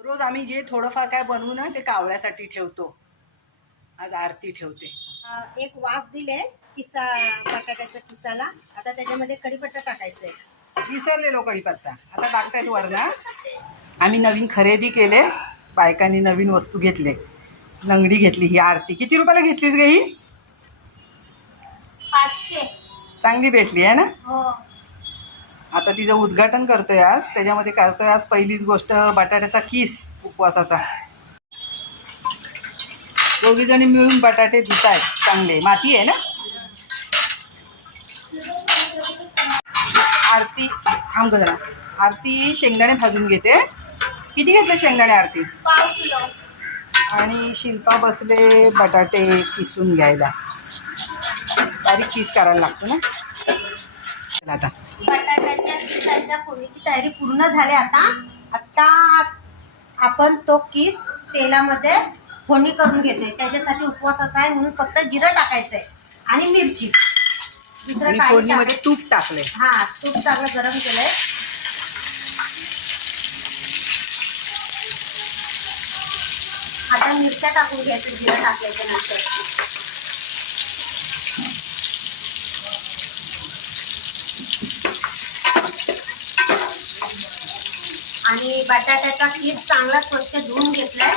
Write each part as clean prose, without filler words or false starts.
रोज आम्ही जे थोडंफार काय बनवू ना ते कावळ्यासाठी ठेवतो. आज आरती ठेवते. एक वाफ दिले किस्सा बटाट्याच्या किसाला. आता त्याच्यामध्ये कढीपत्ता टाकायचा आहे. विसरलेलो कढीपत्ता आता टाकतायत वर ना. आम्ही नवीन खरेदी केले, बायकांनी नवीन वस्तू घेतले. लंगडी घेतली. ही आरती किती रुपयाला घेतलीस ग? ही 500. चांगली भेटली आहे ना. हो. आता तिचं उद्घाटन करतोय आज. त्याच्यामध्ये करतोय आज पहिलीच गोष्ट बटाट्याचा किस उपवासाचा. दोघी जणी मिळून बटाटे धुतायत चांगले. माती आहे ना. आरती थांब जरा. आरती शेंगदाणे भाजून घेते. किती घेतले शेंगदाणे आरती? 1/2 किलो. आणि शिल्पा बसले बटाटे किसून घ्यायला. बारीक किस करायला लागतो ना. चला आता बटाट्याच्या किसाच्या फोडणीची तयारी पूर्ण झाली. आता आपण तो किस तेलामध्ये फोडणी करून घेतोय. त्याच्यासाठी उपवासाचा आहे म्हणून फक्त जिरं टाकायचंय आणि मिरची. आणि फोडणीमध्ये तूप टाकले. हा, तूप चांगलं गरम केलंय. आता मिरच्या टाकून घ्यायचं जिरं टाकल्याच्या नंतर. आणि बटाट्याचा किस चांगला स्वच्छ धुवून घेतलाय,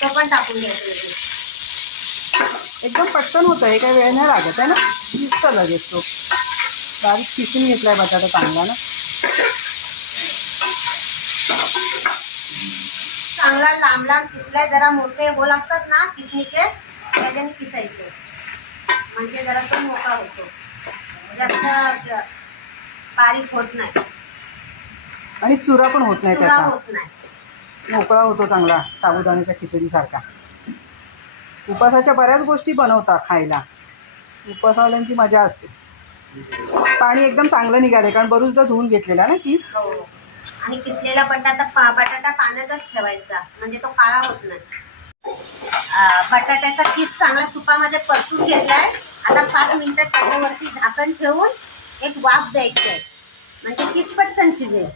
तो पण टाकून घ्यायचा. एकदम पटकन होतं. हे काही वेळ नाही लागत आहे ना. किसतं लगेच तो. बारीक किसून घेतलाय बटाटा चांगला ना. चांगला लांब लांब किसलाय. जरा मोठे होल असतात ना किसणीचे, त्याच्याने किसायचे म्हणजे जरा तो मोठा होतो. जास्त बारीक होत नाही आणि चुरा पण होत नाही. चुरा त्याचा होत नाही. मोकळा होतो चांगला. साबुदाण्याच्या खिचडीसारखा. उपासाच्या बऱ्याच गोष्टी बनवतात खायला. उपासवाल्यांची मजा असते. पाणी एकदम चांगलं निघाले कारण बरूचदा धुवून घेतलेला ना किस. हो. आणि किसलेला बटाटा पाण्यातच ठेवायचा म्हणजे तो काळा होत नाही. बटाट्याचा किस चांगला तुपामध्ये परतून घेतलाय. आता 5 मिनिटं त्याच्यावरती झाकण ठेवून एक वाफ द्यायची आहे म्हणजे किस पटकन शिजेल.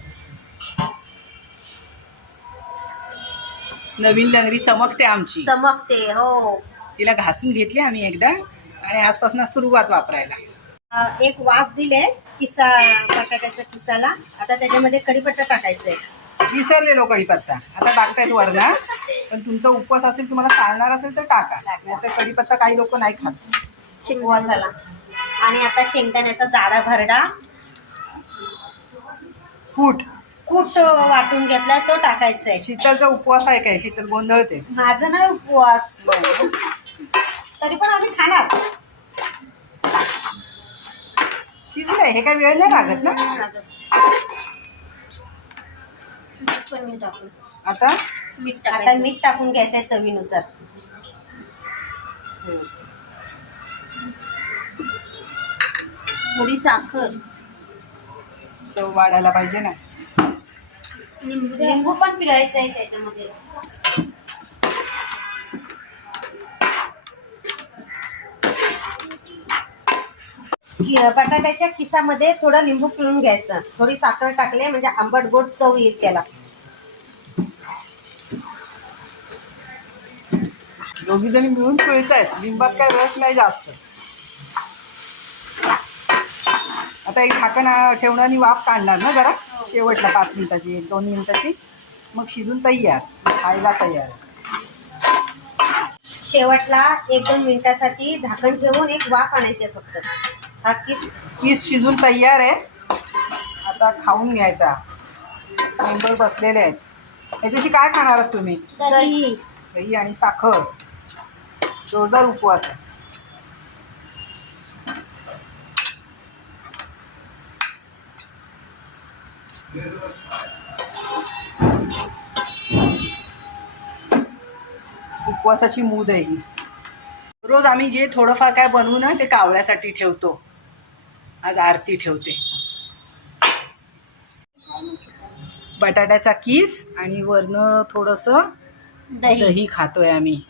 नवीन लंगडी चमकते आमची. चमकते. हो. तिला घासून घेतली आम्ही एकदा आणि आजपासून सुरुवात वापरायला. एक वाफ दिले बटाट्याच्या किसाला. आता त्याच्यामध्ये कढीपत्ता टाकायचा आहे. विसरलेलो कढीपत्ता आता टाकतायत वर ना. पण तुमचा उपवास असेल, तुम्हाला चालणार असेल तर टाका. नाहीतर कढीपत्ता काही लोक नाही खात उपवासाला. आणि आता शेंगदाण्याचा जाडा भरडा कूट वाटून घेतलाय, तो टाकायचा आहे. शीतलचा उपवास आहे काय? शीतल गोंधळते. माझा नाही उपवास, तरी पण आम्ही खाणार. शिजलंय. हे काय वेळ नाही लागत ना. आता मीठ टाकून घ्यायचंय चवीनुसार. थोडी साखर. चव वाढायला पाहिजे ना. लिंबू पण पिळायचं आहे त्याच्यामध्ये. बटाट्याच्या किसामध्ये थोडं लिंबू पिळून घ्यायचं. थोडी साखर टाकले म्हणजे आंबट गोड चव येईल त्याला. दोघी जणी मिळून पिळतायत. लिंबात काय रस नाही जास्त. आता एक झाकण ठेवणं आणि वाफ काढणार ना जरा शेवटला 5 मिनिटाची 1-2 मिनिटाची. मग शिजून तयार, खायला तयार. शेवटला 1-2 मिनिटासाठी झाकण ठेवून एक वाफ आणायची फक्त. हा किस शिजून तयार आहे. आता खाऊन घ्यायचा. मेंबर बसलेले आहेत. याच्याशी काय खाणार आहात तुम्ही? दही आणि साखर. जोरदार उपवास आहे. उपवासाची मूद आहे ही. रोज आम्ही जे थोडंफार काय बनवू ना ते कावळ्यासाठी ठेवतो. आज आरती ठेवते. बटाट्याचा किस आणि वरनं थोडंसं दही खातोय आम्ही.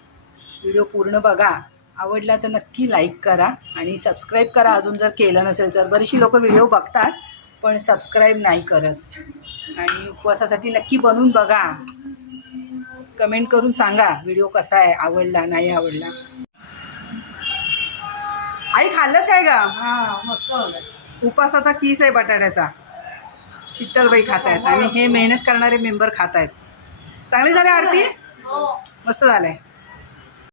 व्हिडिओ पूर्ण बघा. आवडला तर नक्की लाईक करा आणि सबस्क्राईब करा अजून जर केलं नसेल तर. बरीचशी लोक व्हिडिओ बघतात पण सबस्क्राईब नाही करत. आणि उपवासासाठी नक्की बनवून बघा. कमेंट करून सांगा व्हिडिओ कसा आहे, आवडला नाही आवडला. आई खाल्लंच काय का? उपवासाचा किस आहे बटाट्याचा. शीतलबाई खात आहेत आणि हे मेहनत करणारे मेंबर खात आहेत. चांगली झाली आरती? मस्त झालंय.